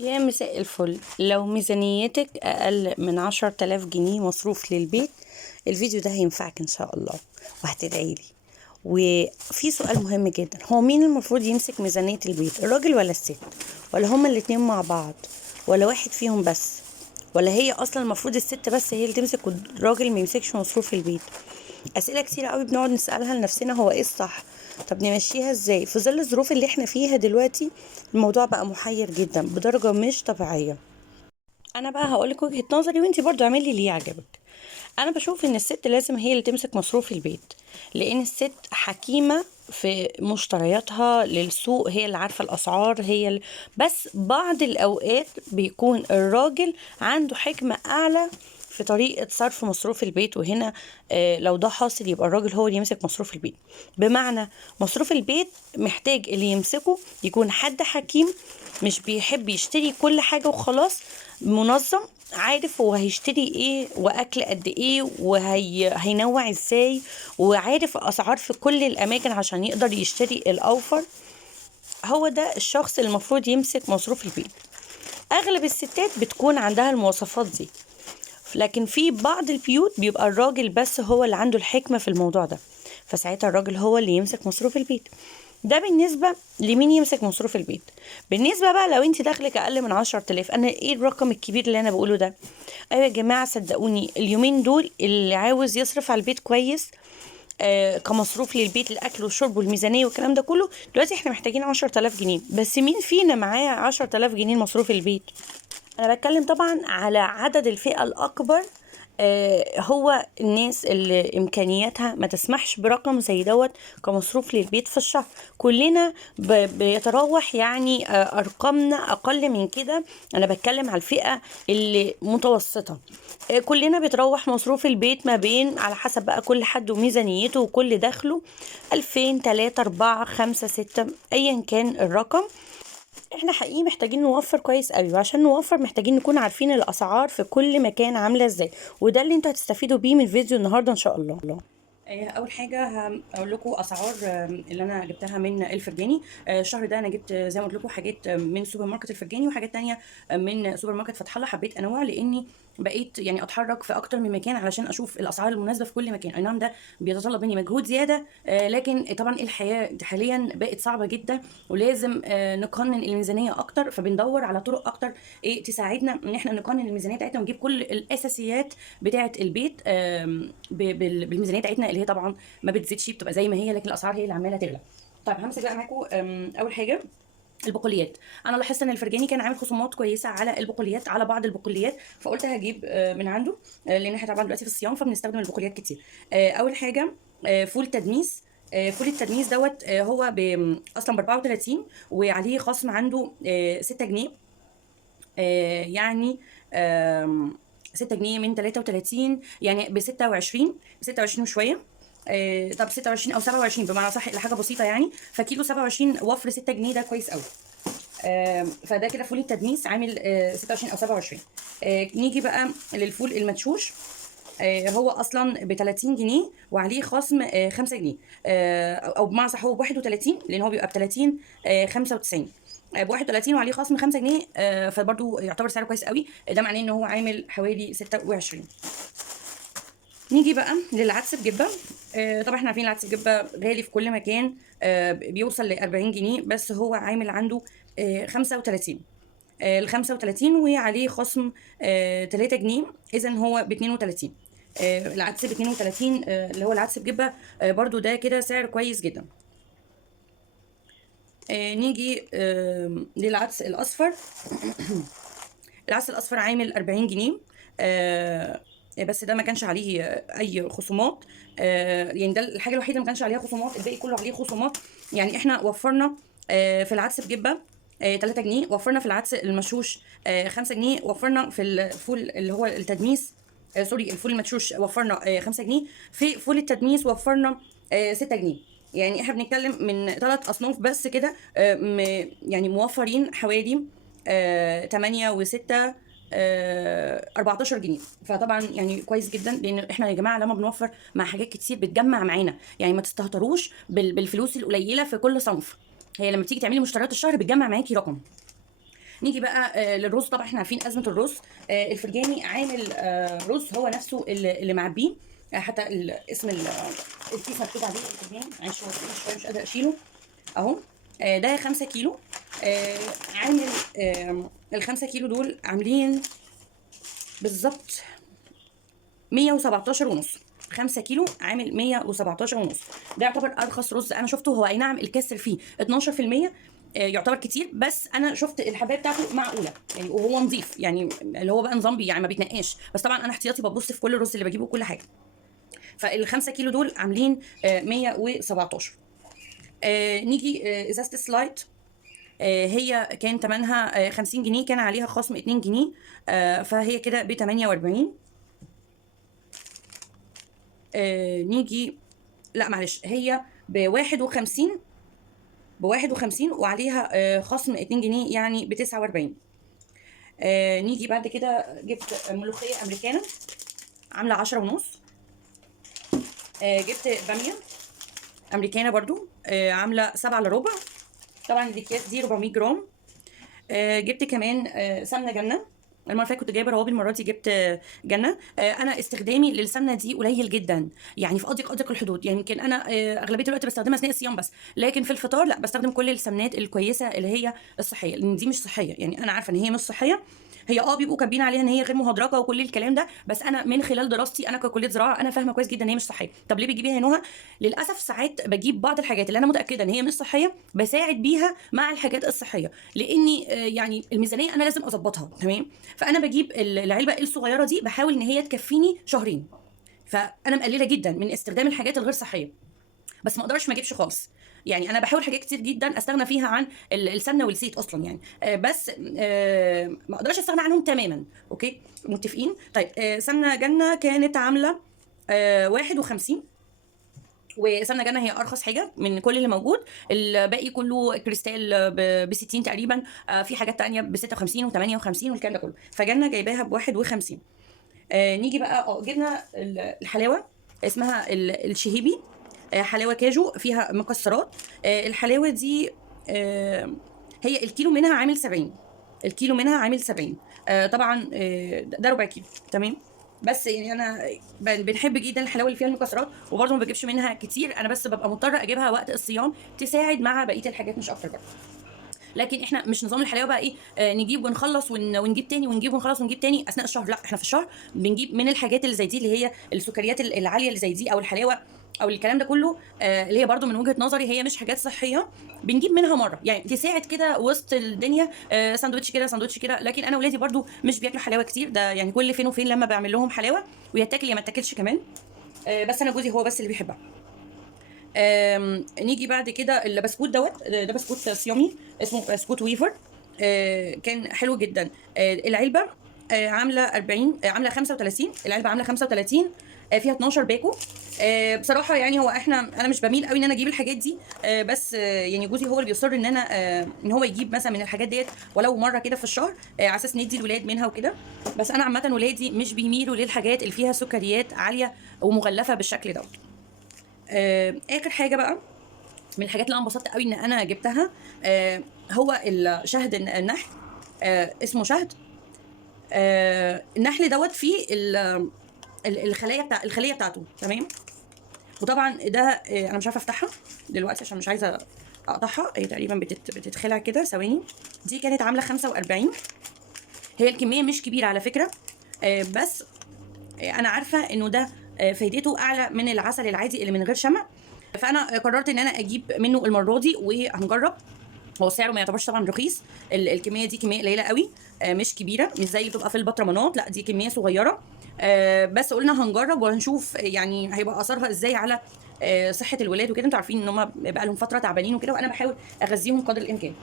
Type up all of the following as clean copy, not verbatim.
يا مساء الفل. لو ميزانيتك أقل من 10,000 جنيه مصروف للبيت، الفيديو ده هينفعك إن شاء الله وهتدعيلي. وفي سؤال مهم جدا، هو مين المفروض يمسك ميزانية البيت، الراجل ولا الست؟ ولا هما الاتنين مع بعض؟ ولا واحد فيهم بس؟ ولا هي أصلا المفروض الست بس هي اللي تمسك والراجل ما يمسكش مصروف البيت؟ أسئلة كتيرة قوي بنقعد نسألها لنفسنا، هو ايه الصح؟ طب نمشيها ازاي في ظل الظروف اللي احنا فيها دلوقتي؟ الموضوع بقى محير جدا بدرجة مش طبيعية. انا بقى هقولك وجهة نظري وانتي برضو اعملي اللي يعجبك. انا بشوف ان الست لازم هي اللي تمسك مصروف البيت، لان الست حكيمة في مشترياتها للسوق، هي اللي عارفة الاسعار، بس بعض الاوقات بيكون الراجل عنده حكمة اعلى في طريقة صرف مصروف البيت. وهنا لو ده حاصل يبقى الراجل هو اللي يمسك مصروف البيت. بمعنى مصروف البيت محتاج اللي يمسكه يكون حد حكيم، مش بيحب يشتري كل حاجة وخلاص، منظم، عارف هو هيشتري ايه واكل قد ايه وهينوع ازاي، وعارف الاسعار في كل الاماكن عشان يقدر يشتري الاوفر. هو ده الشخص اللي المفروض يمسك مصروف البيت. اغلب الستات بتكون عندها المواصفات دي، لكن في بعض البيوت بيبقى الراجل بس هو اللي عنده الحكمة في الموضوع ده، فساعتها الراجل هو اللي يمسك مصروف البيت. ده بالنسبة لمين يمسك مصروف البيت. بالنسبة بقى لو انت دخلك اقل من 10,000، انا ايه الرقم الكبير اللي انا بقوله ده؟ ايوه يا جماعة صدقوني، اليومين دول اللي عاوز يصرف على البيت كويس، كمصروف للبيت، الاكل والشرب والميزانية والكلام ده كله، دلوقتي احنا محتاجين 10,000 جنيه. بس مين فينا معاه 10,000 جنيه مصروف البيت؟ انا بتكلم طبعا على عدد الفئة الاكبر. هو الناس اللي امكانياتها ما تسمحش برقم زي دوت كمصروف للبيت في الشهر. كلنا بيتراوح يعني ارقامنا اقل من كده. انا بتكلم على الفئة اللي متوسطة. كلنا بيتراوح مصروف البيت ما بين، على حسب بقى كل حد وميزانيته وكل دخله، 2000 3 4 5 6 ايا كان الرقم. احنا حقيقي محتاجين نوفر كويس قوي، وعشان نوفر محتاجين نكون عارفين الاسعار في كل مكان عامله ازاي، وده اللي انتوا هتستفيدوا بيه من فيديو النهارده ان شاء الله. اول حاجه هقول لكم اسعار اللي انا جبتها من الفرجاني. الشهر ده انا جبت زي ما قلت لكم حاجات من سوبر ماركت الفرجاني، وحاجات تانية من سوبر ماركت فتح الله. حبيت انوع لاني بقيت يعني اتحرك في اكتر من مكان علشان اشوف الاسعار المناسبه في كل مكان. اي نعم ده بيتطلب مني مجهود زياده، لكن طبعا الحياه حاليا بقت صعبه جدا، ولازم نقنن الميزانيه اكتر، فبندور على طرق اكتر ايه تساعدنا ان احنا نقنن الميزانيه بتاعتنا ونجيب كل الاساسيات بتاعه البيت بالميزانيه بتاعتنا، اللي هي طبعا ما بتزيدش، بتبقى زي ما هي، لكن الاسعار هي اللي عماله تغلى. طيب همسك بقى معاكم اول حاجه البقوليات. انا لاحظت ان الفرجاني كان عامل خصومات كويسه على البقوليات، على بعض البقوليات، فقلت هجيب من عنده، لان احنا طبعا دلوقتي في الصيام فبنستخدم البقوليات كتير. اول حاجه فول تدميس. فول التدميس دوت هو اصلا ب 34 وعليه خصم عنده 6 جنيه. يعني 6 جنيه من 33، يعني ب 26، ب 26 وشويه. طب 26 او 27 بمعنى صح، الى حاجه بسيطه يعني. فكيلو 27 وفر 6 جنيه ده كويس قوي. فده كده فول التدميس عامل 26 او 27. نيجي بقى للفول المدشوش. هو اصلا ب 30 جنيه وعليه خصم 5 جنيه. او بمعنى صح هو ب 31، لان هو بيبقى ب 30 95. ب 31 وعليه خصم 5 جنيه، فبرضه يعتبر سعره كويس قوي. ده معناه ان هو عامل حوالي 26. نيجي بقى للعدس بجبه. طبعا احنا عارفين العدس بجبه غالي في كل مكان، بيوصل ل 40 جنيه، بس هو عامل عنده 35. ال 35 وعليه خصم 3 جنيه، اذا هو ب 32. العدس ب 32، اللي هو العدس بجبه، برضو ده كده سعر كويس جدا. نيجي للعدس الاصفر. العدس الاصفر عامل 40 جنيه، بس ده ما كانش عليه اي خصومات. يعني ده الحاجه الوحيده اللي ما كانش عليها خصومات، الباقي كله عليه خصومات. يعني احنا وفرنا في العدس بجبه 3 جنيه، وفرنا في العدس المشوش 5 جنيه، وفرنا في الفول اللي هو التدميس، سوري الفول المدشوش وفرنا 5 جنيه، في فول التدميس وفرنا 6 جنيه. يعني احنا بنتكلم من 3 اصناف بس كده، يعني موفرين حوالي 8 و6 14 جنيه. فطبعا يعني كويس جدا، لان احنا يا جماعه لما بنوفر مع حاجات كتير بتجمع معانا. يعني ما تستهتروش بالفلوس القليله في كل صنف، هي لما تيجي تعملي مشتريات الشهر بتجمع معاكي رقم. نيجي بقى للرز. طبعا احنا عارفين ازمه الرز. الفرجاني عامل رز هو نفسه اللي معبيه. حتى اسم الكيس مكتوب عليه الفرجاني. معلش هو شويه مش قادره اشيله اهو. ده 5 كيلو. عامل ال5 كيلو دول عاملين بالظبط 117 ونص. 5 كيلو عامل 117 ونص. ده يعتبر ارخص رز انا شفته. هو اي نعم الكسر فيه 12%، يعتبر كتير، بس انا شفت الحبايه بتاعته معقوله يعني، وهو نظيف يعني، اللي هو بقى نظام يعني ما بيتنقاش. بس طبعا انا احتياطي ببص في كل الرز اللي بجيبه كل حاجه. فال5 كيلو دول عاملين 117. نيجي ازازه سلايت. هي كان ثمنها 50 جنيه، كان عليها خصم 2 جنيه، فهي كده ب 48. نيجي، لا معلش، هي ب 51 وعليها خصم 2 جنيه يعني ب 49. نيجي بعد كده جبت ملوخيه امريكانا عامله 10 ونص. جبت باميه امريكانا برضو عامله 7 الا ربع. طبعا الاكياس دي 400 جرام. جبت كمان سمنه جنه. المره اللي فاتت كنت جايبه روابي، المره دي جبت جنه. انا استخدامي للسمنه دي قليل جدا يعني، في اضيق الحدود يعني. يمكن انا اغلبيه الوقت بستخدمها اثناء الصيام بس، لكن في الفطار لا، بستخدم كل السمنات الكويسه اللي هي الصحيه، لان دي مش صحيه يعني. انا عارفه ان هي مش صحيه. هي بيبقوا كاتبين عليها ان هي غير مهدرجه وكل الكلام ده، بس انا من خلال دراستي انا ككليه زراعه انا فاهمه كويس جدا ان هي مش صحيه. طب ليه بتجيبيها يا نهى؟ للاسف ساعات بجيب بعض الحاجات اللي انا متاكده ان هي مش صحيه، بساعد بيها مع الحاجات الصحيه، لاني يعني الميزانيه انا لازم اظبطها تمام. فانا بجيب العلبه الصغيره دي، بحاول ان هي تكفيني شهرين. فانا مقلله جدا من استخدام الحاجات الغير صحيه، بس ما اقدرش ما اجيبش خالص يعني. انا بحاول حاجات كتير جدا استغنى فيها عن السمنه والزيت اصلا يعني. بس ما اقدرش استغنى عنهم تماما. اوكي متفقين؟ طيب سمنه جنه كانت عامله 51. وسمنه جنه هي ارخص حاجه من كل اللي موجود. الباقي كله كريستال ب 60 تقريبا. في حاجات تانية ب 56 و58 والكلام ده كله. فجنه جايباها ب 51. نيجي بقى جبنا الحلاوه اسمها الشهيبي. حلاوه كاجو فيها مكسرات. الحلاوه دي هي الكيلو منها عامل 70. الكيلو منها عامل 70. طبعا ده ربع كيلو تمام. بس يعني انا بنحب جدا الحلاوه اللي فيها المكسرات، وبرضه ما بجيبش منها كتير. انا بس ببقى مضطره اجيبها وقت الصيام تساعد مع بقيه الحاجات مش اكتر برضه. لكن احنا مش نظام الحلاوه بقى ايه نجيب ونخلص ونجيب تاني ونجيب ونخلص ونجيب تاني اثناء الشهر. لا، احنا في الشهر بنجيب من الحاجات اللي زي دي، اللي هي السكريات العاليه اللي زي دي، او الحلاوه او الكلام ده كله، اللي هي برضو من وجهه نظري هي مش حاجات صحيه. بنجيب منها مره يعني تساعد كده وسط الدنيا، ساندوتش كده ساندوتش كده. لكن انا ولادي برضو مش بياكلوا حلاوه كتير، ده يعني كل فين وفين لما بعمل لهم حلاوه، ويتاكل يا ما تاكلش كمان. بس انا جوزي هو بس اللي بيحبها. نيجي بعد كده البسكوت دوت. ده بسكوت صيامي اسمه بسكوت ويفر. كان حلو جدا. العلبه عامله 40، عامله 35. العلبه عامله 35. فيها 12 باكو. بصراحه يعني هو انا مش بميل قوي ان انا اجيب الحاجات دي. بس يعني جوزي هو اللي بيصر ان انا ان هو يجيب مثلا من الحاجات ديت ولو مره كده في الشهر، على اساس ندي الولاد منها وكده. بس انا عامه ولادي مش بيميلوا للحاجات اللي فيها سكريات عاليه ومغلفه بالشكل دوت. اخر حاجه بقى من الحاجات اللي انا انبسطت قوي ان انا جبتها، هو شهد النحل. اسمه شهد النحل دوت فيه الخليه بتاعته تمام. وطبعا ده انا مش عارفه افتحها دلوقتي عشان مش عايزه اقطعها. هي تقريبا بتتخلع كده. ثواني. دي كانت عامله 45. هي الكميه مش كبيره على فكره، بس انا عارفه انه ده فايدته اعلى من العسل العادي اللي من غير شمع. فانا قررت ان انا اجيب منه المره دي وهنجرب. هو سعره ما يعتبرش طبعا رخيص. الكميه دي كميه قليله قوي، مش كبيره، مش زي اللي بتبقى في البطرمانات، لا دي كميه صغيره. بس قلنا هنجرب وهنشوف يعني هيبقى اثرها ازاي على صحه الولاد وكده. انتوا عارفين ان هم بقى لهم فتره تعبانين وكده، وانا بحاول اغذيهم قدر الامكان.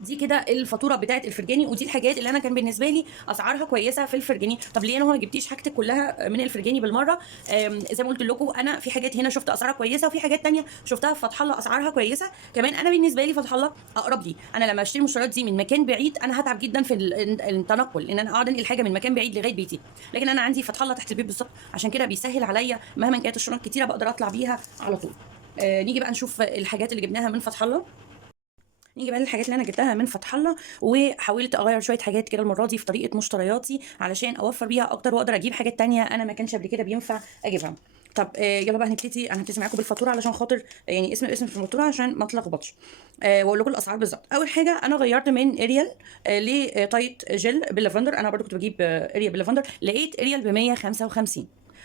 دي كده الفاتوره بتاعه الفرجاني، ودي الحاجات اللي انا كان بالنسبه لي اسعارها كويسه في الفرجاني. طب ليه انا ما جبتيش حاجتك كلها من الفرجاني بالمره؟ زي ما قلت لكم انا في حاجات هنا شفت اسعارها كويسه، وفي حاجات تانية شفتها في فتح الله اسعارها كويسه كمان. انا بالنسبه لي فتح الله اقرب لي. انا لما اشتري المشتريات دي من مكان بعيد انا هتعب جدا في التنقل، ان انا اقعد انقل حاجه من مكان بعيد لغايه بيتي. لكن انا عندي فتح الله تحت البيت بالظبط، عشان كده بيسهل عليا مهما كانت الشنط كتيره بقدر اطلع بيها على طول. نيجي بقى نشوف الحاجات اللي جبناها من فتح الله. نيجي بقى للحاجات اللي انا جبتها من فتح الله، وحاولت اغير شويه حاجات كده المره دي في طريقه مشترياتي علشان اوفر بيها اكتر واقدر اجيب حاجات تانية انا ما كانش قبل كده بينفع اجيبها. طب يلا بقى هنبتدي. انا هبتدي معاكم بالفاتوره علشان خاطر يعني اسم في الفاتوره عشان ما اتلخبطش. واقول لكم الاسعار بالظبط. اول حاجه انا غيرت من اريال لتايت جل باللافندر. انا برضو كنت بجيب اريال باللافندر، لقيت اريال ب 155،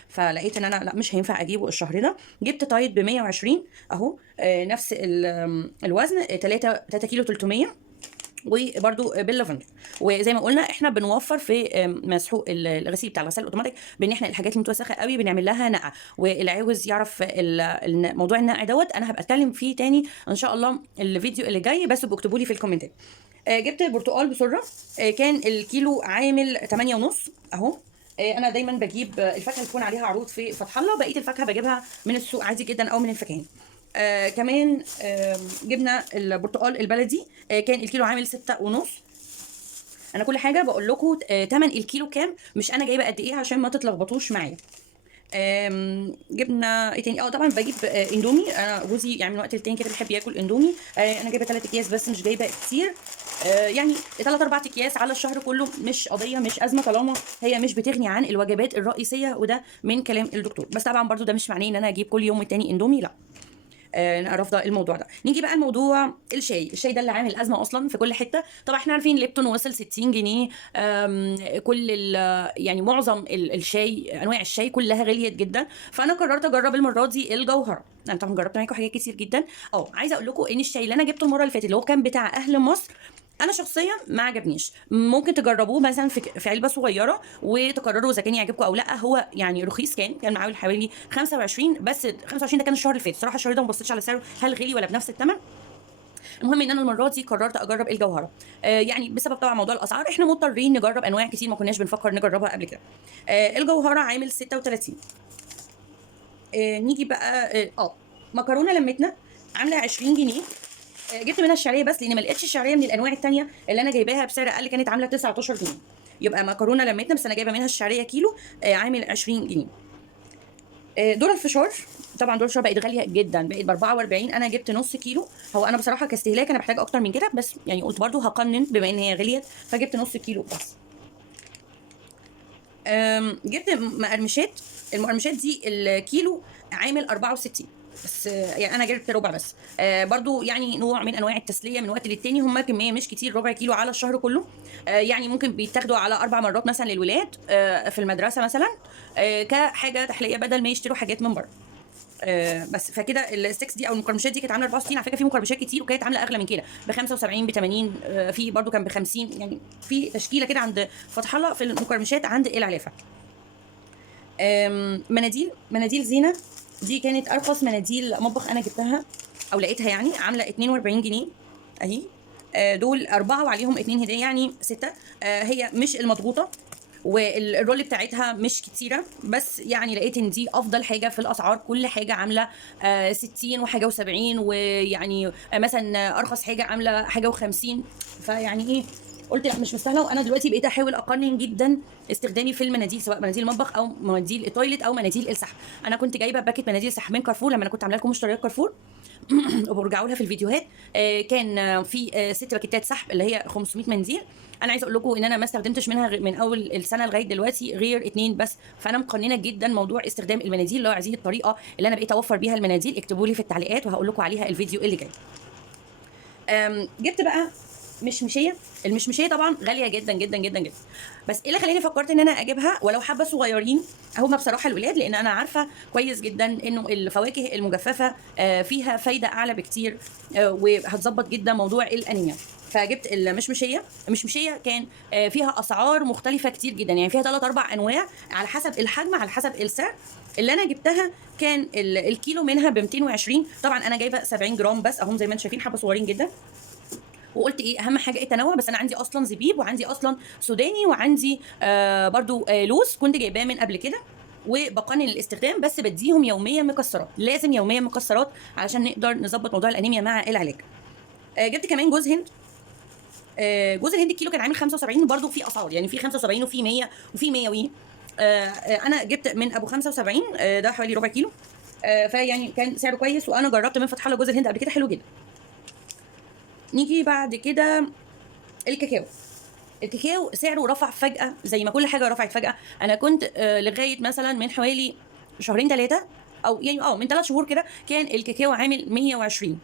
فلقيت ان انا لا مش هينفع اجيبه الشهر ده. جبت تايت ب 120 اهو، نفس الوزن، 3 كيلو 300، وبرده باللافندر. وزي ما قلنا احنا بنوفر في مسحوق الغسيل بتاع الغسالة الاوتوماتيك، بان احنا الحاجات المتوسخه قوي بنعمل لها نقع. واللي عاوز يعرف موضوع النقع دوت انا هبقى اتكلم فيه تاني ان شاء الله الفيديو اللي جاي، بس اكتبوا لي في الكومنتات. جبت برتقال بسره، كان الكيلو عامل 8 ونص اهو. انا دايما بجيب الفاكهه اللي تكون عليها عروض في فتح الله، بقيه الفاكهه بجيبها من السوق عادي جدا او من الفكاهين. كمان جبنا البرتقال البلدي، كان الكيلو عامل 6 ونص. انا كل حاجه بقول لكم تمن الكيلو كام، مش انا جايبه قد ايه عشان ما تتلخبطوش معايا. جبنا ايه تاني؟ طبعا بجيب اندومي. انا جوزي يعني من وقت للتاني كده بيحب ياكل اندومي. انا جايبه 3 اكياس بس، مش جايبه كتير. يعني 3 4 اكياس على الشهر كله مش قضيه، مش ازمه، طالما هي مش بتغني عن الوجبات الرئيسيه، وده من كلام الدكتور. بس طبعا برضو ده مش معناه ان انا اجيب كل يوم التاني اندومي، لا. انا رافضه الموضوع ده. نيجي بقى لموضوع الشاي ده اللي عامل ازمه اصلا في كل حته. طبعا احنا عارفين ليبتون وصل 60 جنيه. كل يعني معظم الشاي، انواع الشاي كلها غليت جدا. فانا قررت اجرب المره دي الجوهره. انا طبعا جربت معاكم حاجات كتير جدا. عايزه اقول لكم ان الشاي اللي انا جبته المره اللي فاتت اللي هو كان بتاع اهل مصر، انا شخصيا ما عجبنيش. ممكن تجربوه مثلا في علبه صغيره وتقرروا اذا كان يعجبكم او لا. هو يعني رخيص، كان معاه حوالي 25، بس 25 ده كان الشهر اللي فات. صراحه الشهر ده ما بصيتش على سعره هل غلي ولا بنفس الثمن. المهم ان انا المره دي قررت اجرب الجوهره. يعني بسبب طبعا موضوع الاسعار احنا مضطرين نجرب انواع كتير ما كناش بنفكر نجربها قبل كده. الجوهره عامل 36. نيجي بقى مكرونه لمتنا عامله 20 جنيه. جبت منها الشعريه بس، لان ما لقيتش الشعريه من الانواع الثانيه اللي انا جايباها بسعر اقل، كانت عامله 19 جنيه. يبقى مكرونه لمتنا بس انا جايبه منها الشعريه كيلو، عامل 20 جنيه. ذره الفشار، طبعا ذره الفشار بقت غاليه جدا، بقت ب 44. انا جبت نص كيلو. هو انا بصراحه كاستهلاك انا بحتاج اكتر من كده، بس يعني قلت برضو هقنن بما ان هي غليت، فجبت نص كيلو بس. جبت مقرمشات. المقرمشات دي الكيلو عامل 64، بس يعني انا جبت ربع بس. برضو يعني نوع من انواع التسليه من وقت للتاني، هم كميه مش كتير، ربع كيلو على الشهر كله. يعني ممكن بيتاخدوا على 4 مرات مثلا للولاد في المدرسه مثلا، كحاجه تحليه بدل ما يشتروا حاجات من بره. بس فكده الستيكس دي او المقرمشات دي كانت عامله 64. على فكره في مقرمشات كتير وكانت عامله اغلى من كده، ب 75 ب 80. في برضو كان ب 50. يعني في تشكيله كده عند فتح الله في المقرمشات عند العلافه. مناديل زينه، دي كانت ارخص مناديل مطبخ انا جبتها او لقيتها، يعني عامله 42 جنيه اهي. دول 4 وعليهم 2 هديه يعني 6. هي مش المضغوطه، والرول بتاعتها مش كتيره، بس يعني لقيت ان دي افضل حاجه في الاسعار. كل حاجه عامله 60 وحاجه و70، ويعني مثلا ارخص حاجه عامله حاجه و50. فيعني ايه، قلت لا مش مستاهله. وانا دلوقتي بقيت احاول اقنن جدا استخدامي في المناديل، سواء مناديل المطبخ او مناديل التويليت او مناديل السحب. انا كنت جايبه باكيت مناديل سحب من كارفور لما انا كنت عامله لكم مشتريات كارفور وبرجعوا لها في الفيديوهات. كان في 6 باكيتات سحب اللي هي 500 منديل. انا عايزه اقول لكم ان انا ما استخدمتش منها من اول السنه لغايه دلوقتي غير 2 بس. فانا مقننه جدا موضوع استخدام المناديل. لو عايزين الطريقه اللي انا بقيت اوفر بيها المناديل اكتبوا لي في التعليقات وهقول لكم عليها الفيديو اللي جاي. جبت بقى مشمشيه. المشمشيه طبعا غاليه جدا جدا جدا جدا، بس ايه اللي خلاني فكرت ان انا اجيبها ولو حبه صغيرين هما بصراحه الولاد، لان انا عارفه كويس جدا انه الفواكه المجففه فيها فايده اعلى بكتير، وهتظبط جدا موضوع الانيميا. فجبت المشمشيه كان فيها اسعار مختلفه كتير جدا، يعني فيها 3 4 انواع على حسب الحجم على حسب السعر. اللي انا جبتها كان الكيلو منها ب 220. طبعا انا جايبه 70 جرام بس اهم، زي ما انتم شايفين حبه صغيرين جدا. وقلت ايه اهم حاجه التنوع، بس انا عندي اصلا زبيب وعندي اصلا سوداني وعندي برضو لوز كنت جايباه من قبل كده، وبقنن الاستخدام، بس بديهم يوميا مكسرات، لازم يوميا مكسرات علشان نقدر نظبط موضوع الانيميا مع العلاج. جبت كمان جوز هند. جوز الهند الكيلو كان عامل 75، برضو في اسعار، يعني في 75 وفي 100 وفي 100 انا جبت من ابو 75 ده حوالي ربع كيلو. فيعني كان سعره كويس، وانا جربت من فتح الله جوز الهند قبل كده حلو جدا. نيجي بعد كده الكاكاو. الكاكاو سعره رفع فجأة زي ما كل حاجة رفعت فجأة. أنا كنت لغاية مثلا من حوالي شهرين ثلاثة، أو يعني من 3 شهور كده، كان الكاكاو عامل 120.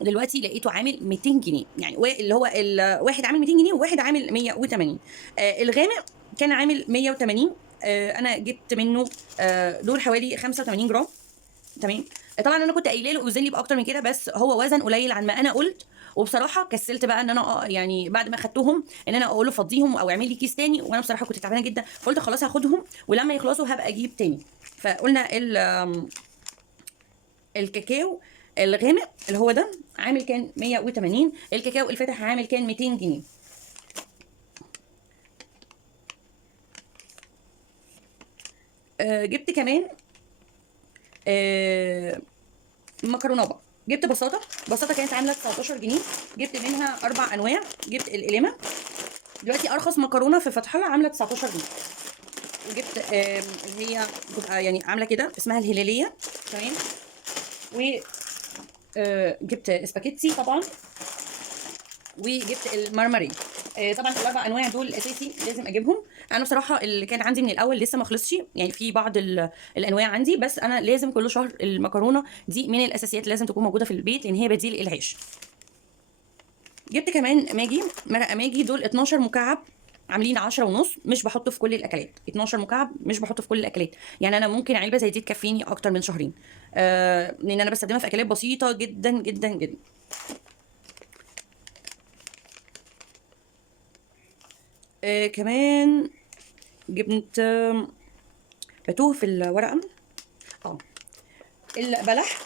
دلوقتي لقيته عامل 200 جنيه، يعني اللي هو الواحد عامل 200 جنيه وواحد عامل 180. الغامق كان عامل 180. انا جبت منه دول حوالي 85 جرام. تمام. طبعا انا كنت قايله له اوزن لي باكتر من كده، بس هو وزن قليل عن ما انا قلت. وبصراحه كسلت بقى ان انا يعني بعد ما خدتهم ان انا اقول له فضيهم او اعمل لي كيس تاني، وانا بصراحه كنت تعبانه جدا، فقلت خلاص هاخدهم ولما يخلصوا هبقى اجيب تاني. فقلنا الكاكاو الغامق اللي هو ده عامل كان 180. الكاكاو الفاتح عامل كان 200 جنيه. جبت كمان مكرونه بقى. جبت بساطه كانت عامله 19 جنيه. جبت منها 4 انواع. جبت القلمه، دلوقتي ارخص مكرونه في فتح الله عامله 19 جنيه. وجبت اللي هي بتبقى يعني عامله كده اسمها الهلاليه. تمام. و جبت سباكيتي طبعا. وجبت المرمري. طبعا ال4 انواع دول اساسي لازم اجيبهم. انا بصراحه اللي كان عندي من الاول لسه ما خلصش، يعني في بعض الانواع عندي، بس انا لازم كل شهر المكرونه دي من الاساسيات اللي لازم تكون موجوده في البيت لان هي بديل العيش. جبت كمان ماجي، مرقه ماجي، دول 12 مكعب عاملين 10 ونص. مش بحطه في كل الاكلات، 12 مكعب مش بحطه في كل الاكلات، يعني انا ممكن علبه زي دي تكفيني اكتر من شهرين. لان انا بستخدمها في اكلات بسيطه جدا جدا جدا. كمان جبت بتوه في الورقه. اه البلح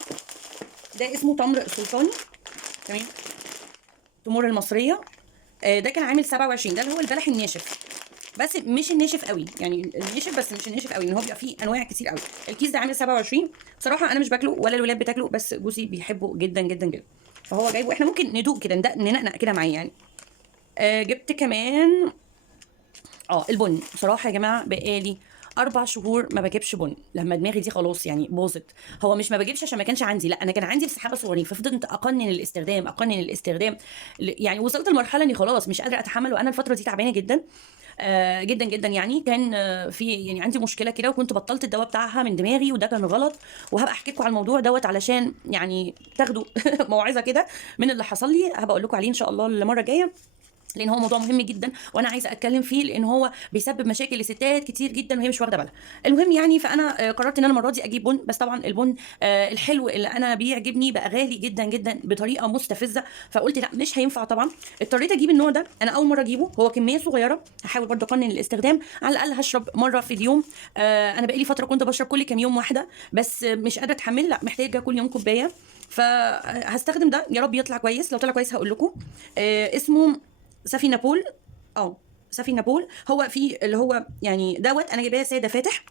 ده اسمه تمر سلطاني. تمام. تمور المصريه. ده كان عامل 27. ده اللي هو البلح الناشف، بس مش الناشف قوي، يعني الناشف بس مش الناشف قوي، ان هو بيبقى فيه انواع كتير قوي. الكيس ده عامل 27. بصراحه انا مش باكله ولا الولاد بتاكله، بس جوزي بيحبه جدا جدا جدا، فهو جايبه. احنا ممكن ندوق كده، ننقنق كده معاه يعني. جبت كمان البن. بصراحه يا جماعه بقالي 4 شهور ما بجيبش بن، لما دماغي دي خلاص يعني باظت. هو مش ما بجيبش عشان ما كانش عندي، لا انا كان عندي بس حبه صغيرين، ففضلت اقنن الاستخدام اقنن الاستخدام. يعني وصلت لمرحله اني خلاص مش قادره اتحمل، وانا الفتره دي تعبانه جدا جدا جدا. يعني كان في يعني عندي مشكله كده، وكنت بطلت الدواء بتاعها من دماغي، وده كان غلط. وهبقى احكي لكم على الموضوع دوت علشان يعني تاخدوا موعظه كده من اللي حصل لي. هبقى اقول لكم عليه ان شاء الله المره الجايه، لان هو موضوع مهم جدا وانا عايزه اتكلم فيه، لان هو بيسبب مشاكل لستات كتير جدا وهي مش واخده بالها. المهم يعني، فانا قررت ان انا المره دي اجيب بن. بس طبعا البن الحلو اللي انا بيعجبني بقى غالي جدا جدا بطريقه مستفزه، فقلت لا مش هينفع طبعا. اضطريت اجيب النوع ده. انا اول مره اجيبه، هو كميه صغيره، هحاول برضه اقنن الاستخدام. على الاقل هشرب مره في اليوم. انا بقالي فتره كنت بشرب كل كام يوم واحده، بس مش قادره اتحمل، لا محتاجه كل يوم كوبايه. فهستخدم ده، يا رب يطلع كويس. لو طلع كويس هقول لكم. اسمه سفينة بول. سفينة بول. هو في اللي هو يعني دوت، انا جايباه ساده فاتح،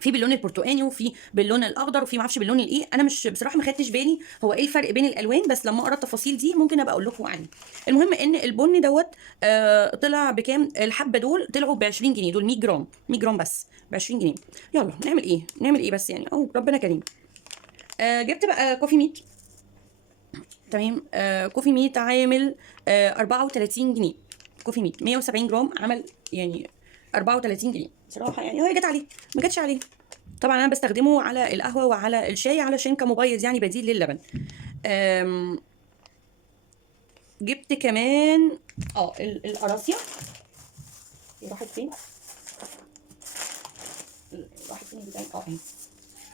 في باللون البرتقاني وفي باللون الاخضر وفي معرفش باللون الايه. انا مش بصراحه ما خدتش بالي هو ايه الفرق بين الالوان، بس لما اقرا التفاصيل دي ممكن ابقى اقول لكم عنه. المهم ان البن دوت طلع بكام؟ الحبه دول طلعوا ب 20 جنيه. دول 100 جرام، 100 جرام بس ب 20 جنيه. يلا نعمل ايه نعمل ايه بس يعني ربنا كريم. جبت بقى كوفي ميت. تمام. كوفي ميت عامل 34 جنيه. كوفي ميت 170 جرام عمل يعني 34 جنيه. صراحه يعني هي جت عليه ما جاتش عليه. طبعا انا بستخدمه على القهوه وعلى الشاي علشان كمبيض، يعني بديل للبن. جبت كمان القراصيه. راحت فين؟ راحت فين بتاعي؟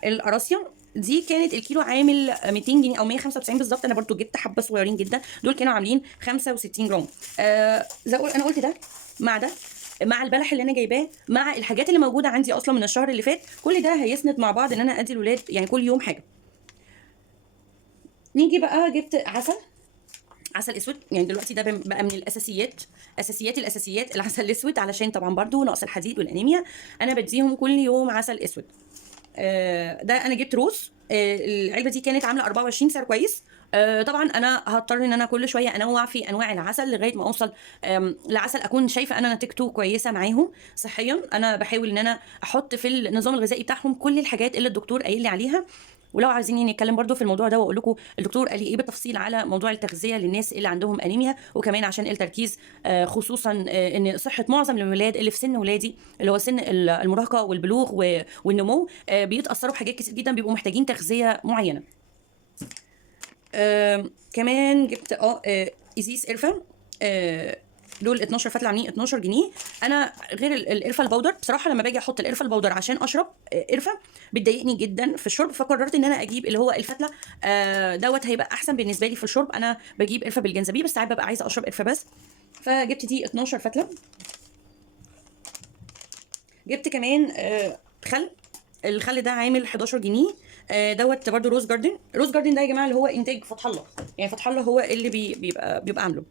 القراصيه دي كانت الكيلو عامل 200 جنيه او 195 بالظبط. انا برضو جبت حبه صغيرين جدا، دول كانوا عاملين 65 جرام. زي انا قلت ده مع ده، مع البلح اللي انا جايباه، مع الحاجات اللي موجوده عندي اصلا من الشهر اللي فات، كل ده هيسند مع بعض ان انا ادي الولاد يعني كل يوم حاجه. نيجي بقى جبت عسل اسود. يعني دلوقتي ده بقى من اساسيات العسل الاسود، علشان طبعا برضو نقص الحديد والانيميا. انا بديهم كل يوم عسل اسود. ده انا جبت روز. العلبه دي كانت عامله 24، سعر كويس. طبعا انا هضطر ان انا كل شويه انوع في انواع العسل لغايه ما اوصل لعسل اكون شايفه انا نتيجته كويسه معاهم صحيا. انا بحاول ان انا احط في النظام الغذائي بتاعهم كل الحاجات اللي الدكتور قايل لي عليها. ولو عايزين نتكلم برضو في الموضوع ده واقول لكم الدكتور قال لي ايه بالتفصيل على موضوع التغذيه للناس اللي عندهم انيميا، وكمان عشان التركيز خصوصا ان صحه معظم الولاد اللي في سن ولادي اللي هو سن المراهقه والبلوغ والنمو بيتاثروا بحاجات كتير جدا، بيبقوا محتاجين تغذيه معينه. كمان جبت ازيز قرفه، دول 12 فتله عاملين 12 جنيه. انا غير القرفه البودر بصراحه لما باجي احط القرفه البودر عشان اشرب قرفه بتضايقني جدا في الشرب، فقررت ان انا اجيب اللي هو الفتله دوت هيبقى احسن بالنسبه لي في الشرب. انا بجيب قرفه بالجنزبيل بس ساعات ببقى عايزه اشرب قرفه بس، فجبت دي 12 فتله. جبت كمان خل، الخل ده عامل 11 جنيه. دوت برده روز جاردن. روز جاردن ده يا جماعه اللي هو انتاج فتح الله، يعني فتح الله هو اللي بيبقى عامله.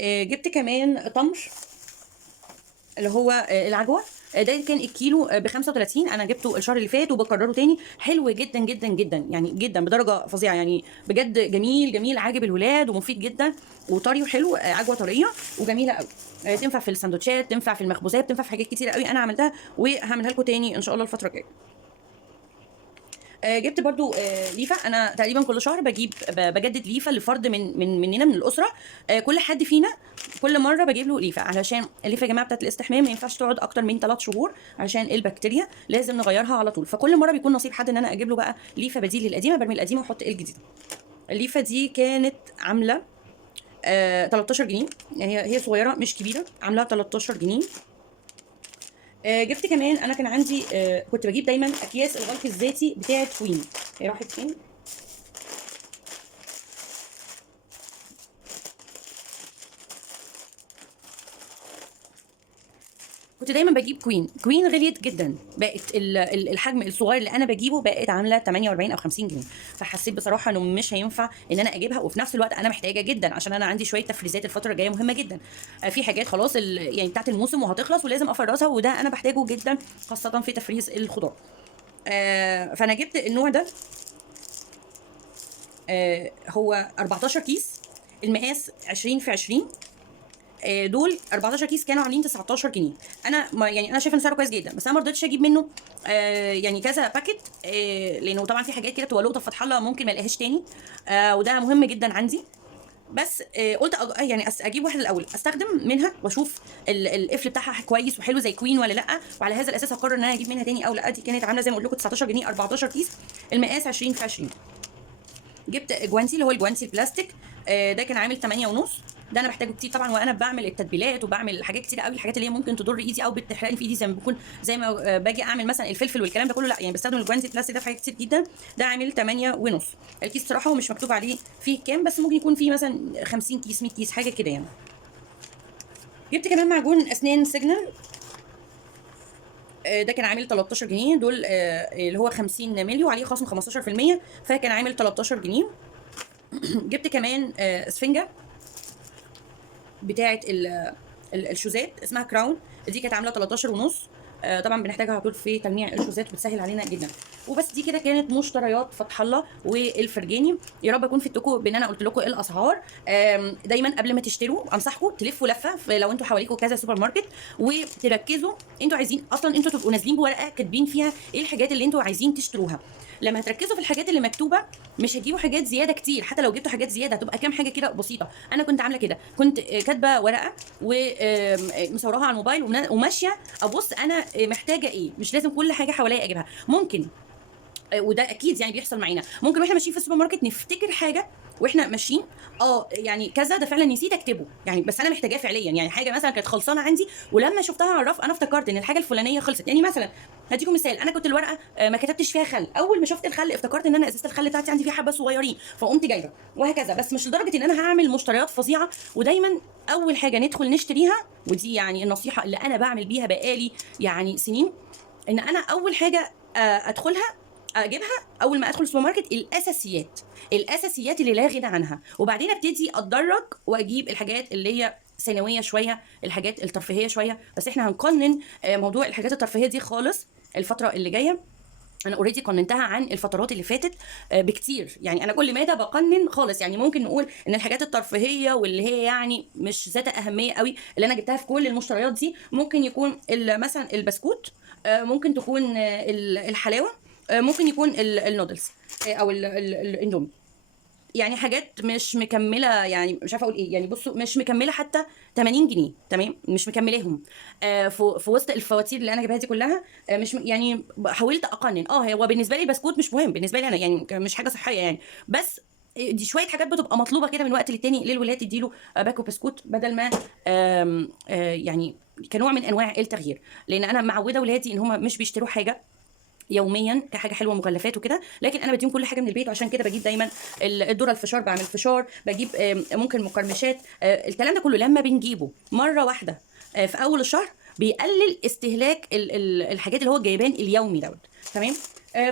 جبت كمان تمر اللي هو العجوه، ده كان الكيلو ب 35. انا جبته الشهر اللي فات وبكرره تاني، حلو جدا جدا جدا يعني جدا بدرجه فظيعه، يعني بجد جميل جميل عاجب الولاد ومفيد جدا وطري وحلو. عجوه طريه وجميله قوي، تنفع في السندوتشات، تنفع في المخبوزات، تنفع في حاجات كتيره قوي. انا عملتها وهعملها لكم تاني ان شاء الله الفتره الجايه. جبت برضو ليفه. انا تقريبا كل شهر بجدد ليفه لفرد مننا من الاسره. كل حد فينا كل مره بجيب له ليفه، علشان الليفه يا جماعه بتاعت الاستحمام ما ينفعش تقعد اكتر من 3 شهور علشان البكتيريا، لازم نغيرها على طول. فكل مره بيكون نصيب حد ان انا اجيب له بقى ليفه بديل للقديمه، برمي القديمه واحط الجديده. الليفه دي كانت عامله 13 جنيه، يعني هي صغيره مش كبيره، عامله 13 جنيه. جبت كمان، انا كان عندي كنت بجيب دايما اكياس الغلق الذاتي بتاعه كوين. هي راحت فين؟ كنت دايما بجيب كوين غليت جدا، بقت الحجم الصغير اللي انا بجيبه بقت عامله 48 او 50 جنيه. فحسيت بصراحه انه مش هينفع ان انا اجيبها، وفي نفس الوقت انا محتاجه جدا عشان انا عندي شويه تفريزات الفتره الجايه مهمه جدا. في حاجات خلاص يعني بتاعت الموسم وهتخلص ولازم افرزها، وده انا بحتاجه جدا خاصه في تفريز الخضار. فانا جبت النوع ده، هو 14 كيس، المقاس 20 في 20. دول 14 كيس كانوا عاملين 19 جنيه. انا ما يعني انا شايفه ان سعره كويس جدا، بس انا ما رضيتش اجيب منه يعني كذا باكيت، لانه طبعا في حاجات كده بتبقى لقطه فتح الله ممكن ما الاقيهاش تاني، وده مهم جدا عندي. بس قلت يعني اجيب واحده الاول استخدم منها واشوف القفل بتاعها كويس وحلو زي كوين ولا لا، وعلى هذا الاساس هقرر ان انا اجيب منها تاني او لا. دي كانت عامله زي ما قلت لكم 19 جنيه 14 كيس، المقاس 20 في 20. جبت جوانتي اللي هو الجوانتي البلاستيك، ده كان عامل 8 ونص. ده انا بحتاجه كتير طبعا وانا بعمل التتبيلات وبعمل حاجات كتير قوي، الحاجات اللي هي ممكن تضر ايدي او بتحرقني في ايدي، زي ما بكون زي ما باجي اعمل مثلا الفلفل والكلام ده كله، لا يعني بستخدم الجوانتي البلاستيك ده في حاجات كتير جدا. ده عامل 8 ونص. الكيس صراحه مش مكتوب عليه فيه كام، بس ممكن يكون فيه مثلا 50 كيس 100 كيس حاجه كده يعني. جبت كمان معجون اسنان سيجنال، ده كان عامل 13 جنيه. دول اللي هو 50 مللي وعليه خصم 15%، فكان عامل 13 جنيه. جبت كمان اسفنجه بتاعه الشوزات اسمها كراون، دي كانت عامله 13 ونص. طبعا بنحتاجها على طول في تلميع الشوزات وبتسهل علينا جدا. وبس دي كده كانت مشتريات فتح الله والفرجاني. يا رب اكون فدتكم بان انا قلت لكم الاسعار. دايما قبل ما تشتروا انصحكم تلفوا لفه لو انتوا حواليكم كذا سوبر ماركت، وتركزوا انتوا عايزين اصلا انتوا تبقوا نازلين بورقه كاتبين فيها ايه الحاجات اللي انتوا عايزين تشتروها. لما هتركزوا في الحاجات اللي مكتوبه مش هتجيبوا حاجات زياده كتير، حتى لو جبتوا حاجات زياده هتبقى كام حاجه كده بسيطه. انا كنت عامله كده، كنت كاتبه ورقه ومصوراها على الموبايل وماشيه ابص انا محتاجه ايه، مش لازم كل حاجه حواليا اجيبها. ممكن وده اكيد يعني بيحصل معانا، ممكن واحنا ماشيين في السوبر ماركت نفتكر حاجه واحنا ماشيين يعني كذا ده فعلا نسيت اكتبه يعني، بس انا محتاجاه فعليا، يعني حاجه مثلا كانت خلصانه عندي ولما شفتها على الرف انا افتكرت ان الحاجه الفلانيه خلصت. يعني مثلا هديكم مثال، انا كنت الورقه ما كتبتش فيها خل، اول ما شفت الخل افتكرت ان انا ازازه الخل بتاعتي عندي فيها حبه صغيرين فقمت جايبه، وهكذا. بس مش لدرجه ان انا هعمل مشتريات فظيعه. ودايما اول حاجه ندخل نشتريها، ودي يعني النصيحه اللي انا بعمل بيها بقالي يعني سنين، ان انا اول حاجه ادخلها اجيبها اول ما ادخل السوبر ماركت الاساسيات اللي لا غنى عنها، وبعدين ابتدي اتدرج واجيب الحاجات اللي هي ثانويه شويه، الحاجات الترفيهيه شويه. بس احنا هنقنن موضوع الحاجات الترفيهيه دي خالص الفتره اللي جايه. انا اوريدي قننتها عن الفترات اللي فاتت بكتير، يعني انا كل ماده بقنن خالص. يعني ممكن نقول ان الحاجات الترفيهيه واللي هي يعني مش ذات اهميه قوي اللي انا جبتها في كل المشتريات دي، ممكن يكون مثلا البسكوت، ممكن تكون الحلاوه، ممكن يكون النودلز او الاندومي، يعني حاجات مش مكمله، يعني مش عارفه اقول ايه، يعني بصوا مش مكمله حتى 80 جنيه، تمام، مش مكملاهم. في وسط الفواتير اللي انا جايبها دي كلها، مش يعني حاولت اقنن. هو بالنسبه لي البسكوت مش مهم بالنسبه لي انا، يعني مش حاجه صحيه يعني، بس دي شويه حاجات بتبقى مطلوبه كده من وقت للتاني للولاد، تديله باكو بسكوت بدل ما يعني كنوع من انواع التغيير، لان انا معوده ولادي ان هم مش بيشتروا حاجه يوميا كحاجه حلوه مغلفات وكده، لكن انا بديهم كل حاجه من البيت، وعشان كده بجيب دايما الذره الفشار، بعمل فشار، بجيب ممكن مقرمشات. الكلام ده كله لما بنجيبه مره واحده في اول الشهر بيقلل استهلاك الحاجات اللي هو الجايبان اليومي دوت، تمام.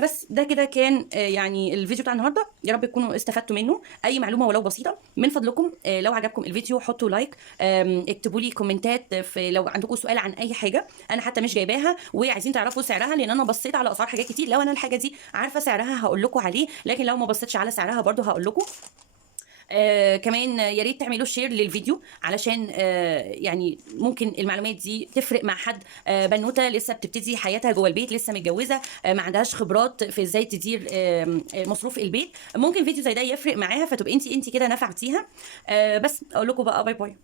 بس ده كده كان يعني الفيديو بتاع النهارده، يا رب تكونوا استفدتوا منه اي معلومه ولو بسيطه. من فضلكم لو عجبكم الفيديو حطوا لايك، اكتبوا لي كومنتات في لو عندكم سؤال عن اي حاجه انا حتى مش جايباها وعايزين تعرفوا سعرها، لان انا بصيت على اسعار حاجات كتير، لو انا الحاجه دي عارفه سعرها هقول لكم عليه، لكن لو ما بصيتش على سعرها برضو هقول لكم. كمان يا ريت تعملوا شير للفيديو، علشان يعني ممكن المعلومات دي تفرق مع حد، بنوته لسه بتبتدي حياتها جوه البيت، لسه متجوزه، ما عندهاش خبرات في ازاي تدير مصروف البيت، ممكن فيديو زي ده يفرق معاها، فتبقى انت كده نفعتيها. بس اقول لكم بقى باي باي.